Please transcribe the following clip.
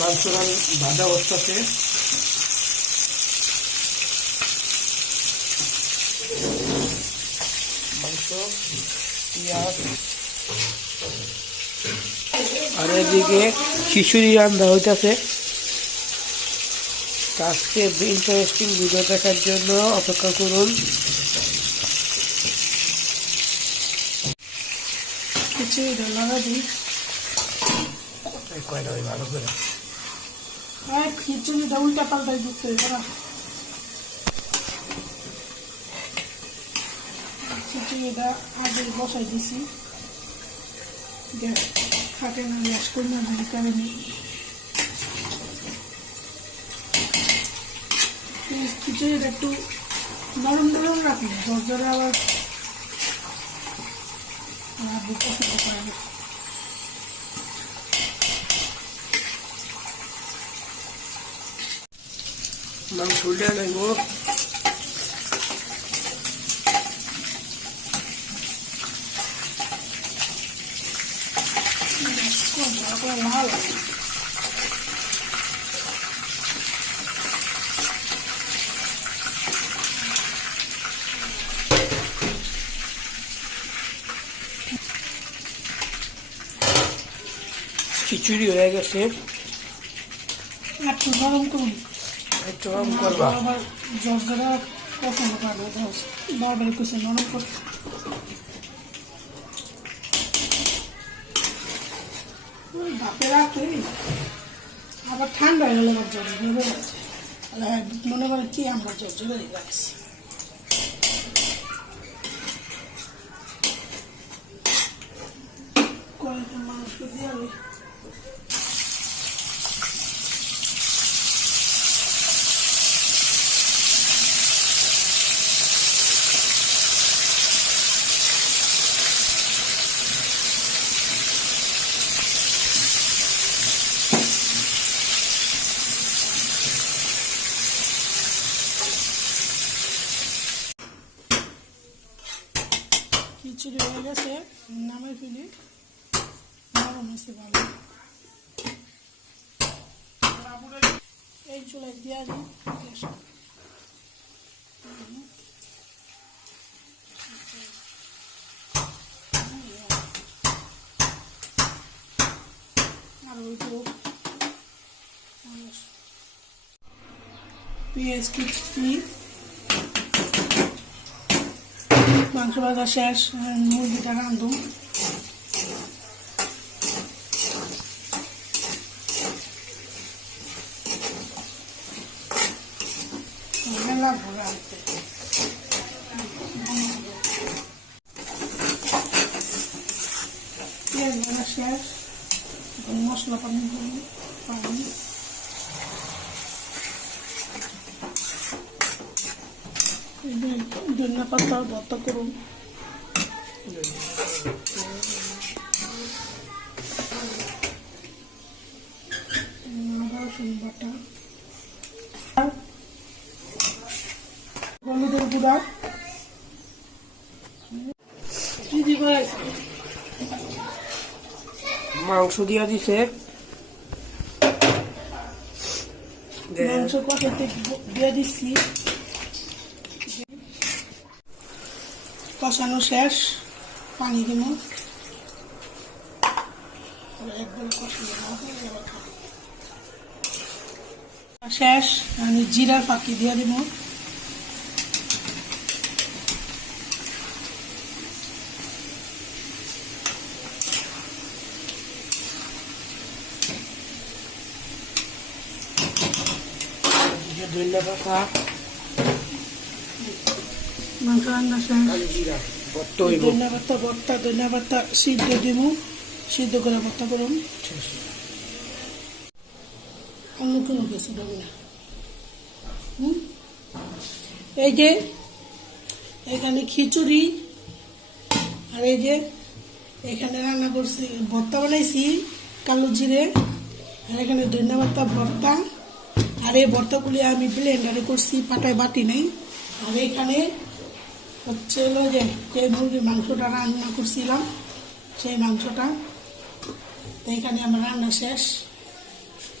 মাংস ভাজা হচ্ছে। মাংস, পেঁয়াজ আর এদিকে খিচুড়ি রান্না হইতেছে। আজকে ইন্টারেস্টিং ভিডিও দেখার জন্য অপেক্ষা করুন। খিচুড়িটা লাগা দিই কয়টা ওই ভালো করে খিচুড়িটা উল্টা পাল্টাই দিতে করা। খিচুড়িটা আগে বসাই দিছি, গ্যাস খাটে না, গ্যাস করি না, এই কারণে খিচুড়িটা একটু নরম নরম রাখি, ঝরঝরে আবার পছন্দ করে না। মাংস উল্টে নেব। ভালো খিচুড়ি হয়ে গেছে, একটু নরম করুন, একটু নরম করবা। আবার ঝরঝরা পছন্দ করে বারবার কিছু নরম করে। ভাপে রাখলে আবার ঠান্ডা হয়ে গেলে আবার জ্বর ভেবে গেছে, মনে করে কি আমরা জ্বর হয়ে গেছি। কয়েকটা মাংস দিয়ে আমি খিচুড়ি হয়ে গেছে, নামাই ফেলি। নরম হয়েছে ভালো, এই চুলায় দিয়ে দিই আর পেঁয়াজ কুচি। মাংস ভাজা শেষ, মুরগিটা রাঁধুম। লাগবো রাঁধতে, পেঁয়াজ ভাজা শেষ, মশলা পানি ধনিয়া পাতা ভর্তা করুন। রসুন বাটা, হলুদের গুঁড়া, মাংস দিয়া দিছে, মাংস কষাতে দিয়ে দিচ্ছি। কষানো শেষ, পানি দিব, একবার শেষ। আমি জিরার পাখি দিয়ে দিব, ধনিয়া পাতা, মাংস রান্না শেষ। ধনিয়া পাতা সিদ্ধ দিব, সিদ্ধ করে ভর্তা করুন। অন্য কোনো কিছু দেবো না। এই যে এখানে খিচুড়ি, আর এই যে এখানে রান্না করছি, ভর্তা বানাইছি কালো জিরে, আর এখানে ধনিয়া পাতা ভর্তা। আর এই ভর্তাগুলি আমি ব্লেন্ডারে করছি, পাটায় বাটি নেই। আর এখানে হচ্ছে যে মুরগির মাংসটা রান্না করছিলাম, সেই মাংসটা। তো এখানে আমার রান্না শেষ।